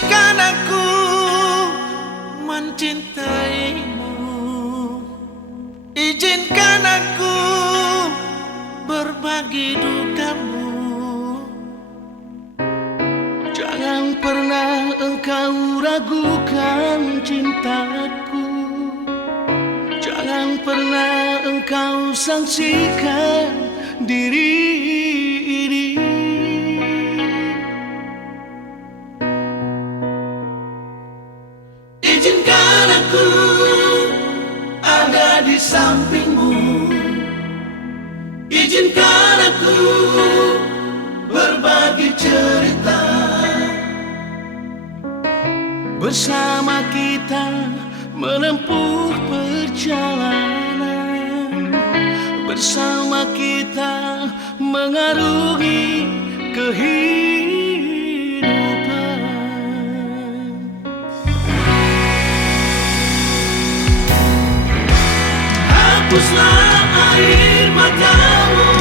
Izinkan aku mencintaimu, izinkan aku berbagi dukamu. Jangan pernah engkau ragukan cintaku, jangan pernah engkau sangsikan diri ini. Izinkan aku ada di sampingmu, izinkan aku berbagi cerita. Bersama kita menempuh perjalanan, bersama kita mengarungi kehidupan. Hapuslah air matamu,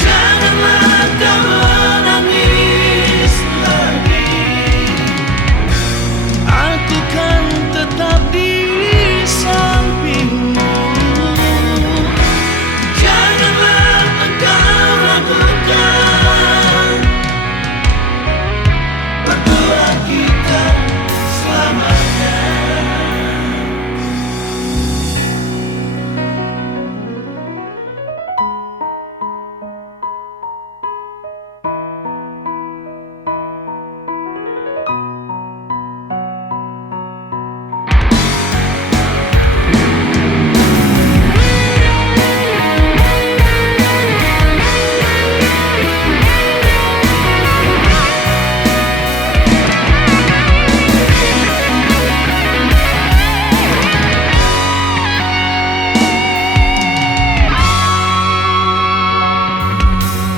janganlah kau menangis lagi. Aku kan tetap di sampingmu, janganlah engkau ragukan. Berdua kita selamanya.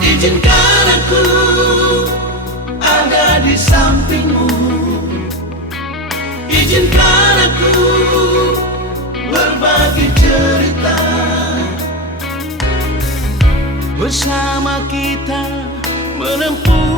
Izinkan aku ada di sampingmu, izinkan aku berbagi cerita. Bersama kita menempuh